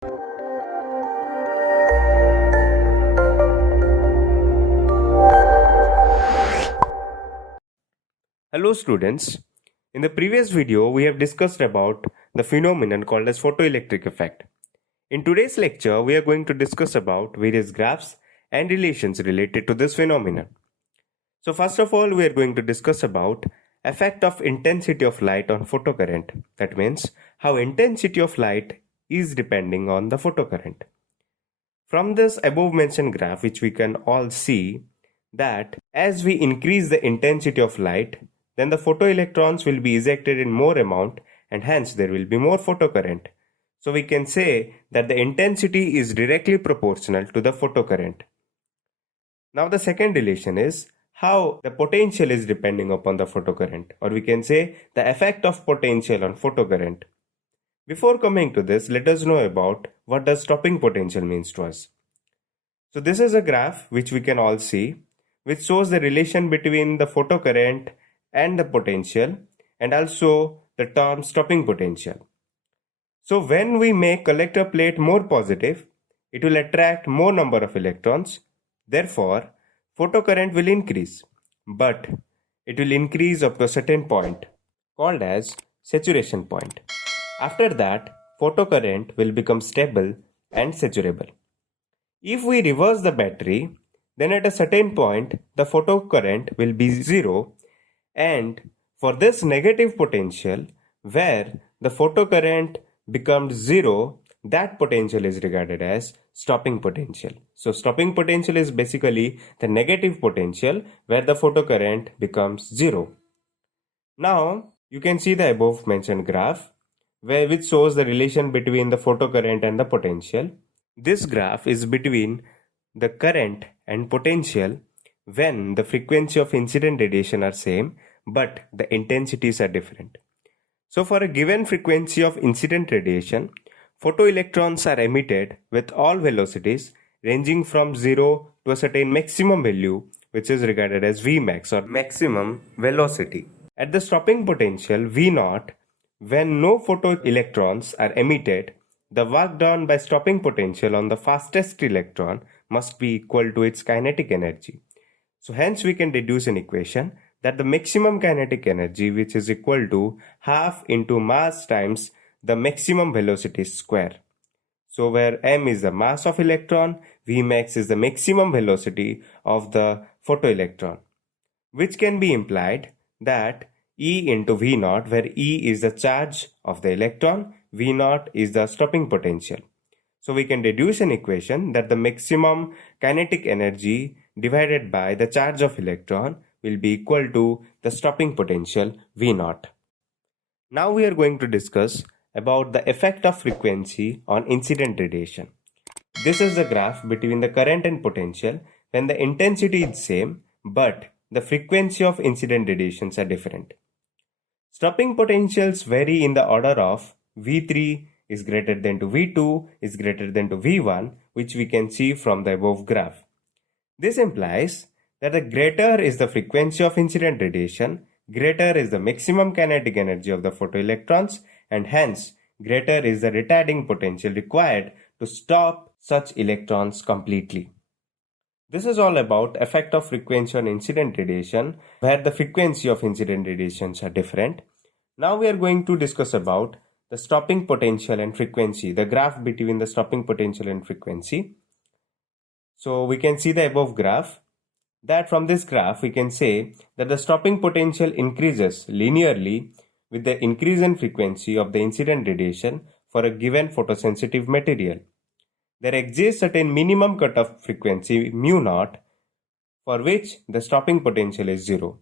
Hello students, in the previous video we have discussed about the phenomenon called as photoelectric effect. In today's lecture we are going to discuss about various graphs and relations related to this phenomenon. So first of all we are going to discuss about effect of intensity of light on photocurrent. That means how intensity of light is depending on the photocurrent. From this above mentioned graph which we can all see that as we increase the intensity of light, then the photoelectrons will be ejected in more amount and hence there will be more photocurrent. So we can say that the intensity is directly proportional to the photocurrent. Now the second relation is how the potential is depending upon the photocurrent, or we can say the effect of potential on photocurrent. Before coming to this, let us know about what does stopping potential means to us. So this is a graph which we can all see, which shows the relation between the photocurrent and the potential and also the term stopping potential. So when we make collector plate more positive, it will attract more number of electrons. Therefore, photocurrent will increase, but it will increase up to a certain point called as saturation point. After that, photocurrent will become stable and saturable. If we reverse the battery, then at a certain point the photocurrent will be zero, and for this negative potential where the photocurrent becomes zero, that potential is regarded as stopping potential. So stopping potential is basically the negative potential where the photocurrent becomes zero. Now you can see the above mentioned graph which shows the relation between the photocurrent and the potential. This graph is between the current and potential when the frequency of incident radiation are same but the intensities are different. So for a given frequency of incident radiation, photoelectrons are emitted with all velocities ranging from 0 to a certain maximum value, which is regarded as Vmax or maximum velocity. At the stopping potential V0, when no photoelectrons are emitted, the work done by stopping potential on the fastest electron must be equal to its kinetic energy. So hence we can deduce an equation that the maximum kinetic energy, which is equal to half into mass times the maximum velocity square. So where m is the mass of electron, Vmax is the maximum velocity of the photoelectron, which can be implied that E into V0, where E is the charge of the electron, V0 is the stopping potential. So we can deduce an equation that the maximum kinetic energy divided by the charge of electron will be equal to the stopping potential V0. Now we are going to discuss about the effect of frequency on incident radiation. This is the graph between the current and potential when the intensity is same but the frequency of incident radiations are different. Stopping potentials vary in the order of V3 is greater than to V2 is greater than to V1, which we can see from the above graph. This implies that the greater is the frequency of incident radiation, greater is the maximum kinetic energy of the photoelectrons, and hence greater is the retarding potential required to stop such electrons completely. This is all about effect of frequency on incident radiation, where the frequency of incident radiations are different. Now we are going to discuss about the stopping potential and frequency, the graph between the stopping potential and frequency. So we can see the above graph, that from this graph we can say that the stopping potential increases linearly with the increase in frequency of the incident radiation for a given photosensitive material. There exists certain minimum cutoff frequency mu0 for which the stopping potential is 0.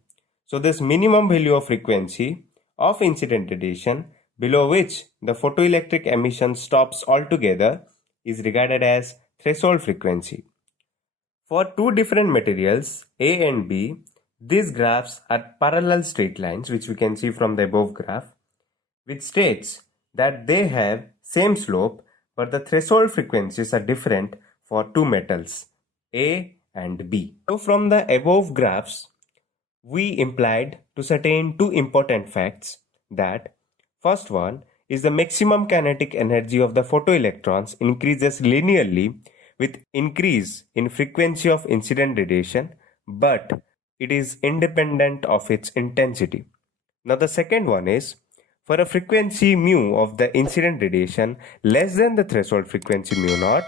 So this minimum value of frequency of incident radiation below which the photoelectric emission stops altogether is regarded as threshold frequency. For two different materials A and B, these graphs are parallel straight lines, which we can see from the above graph, which states that they have same slope but the threshold frequencies are different for two metals A and B. So from the above graphs, we implied to certain two important facts, that first one, is the maximum kinetic energy of the photoelectrons increases linearly with increase in frequency of incident radiation, but it is independent of its intensity. Now the second one is, for a frequency mu of the incident radiation less than the threshold frequency mu naught,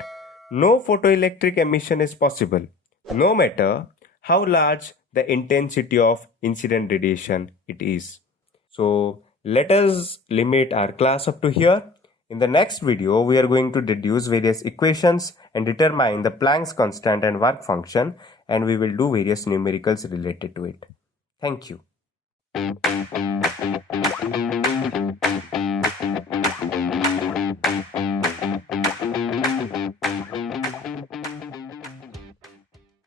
no photoelectric emission is possible, no matter how large the intensity of incident radiation it is. So let us limit our class up to here. In the next video, we are going to deduce various equations and determine the Planck's constant and work function, and we will do various numericals related to it. Thank you.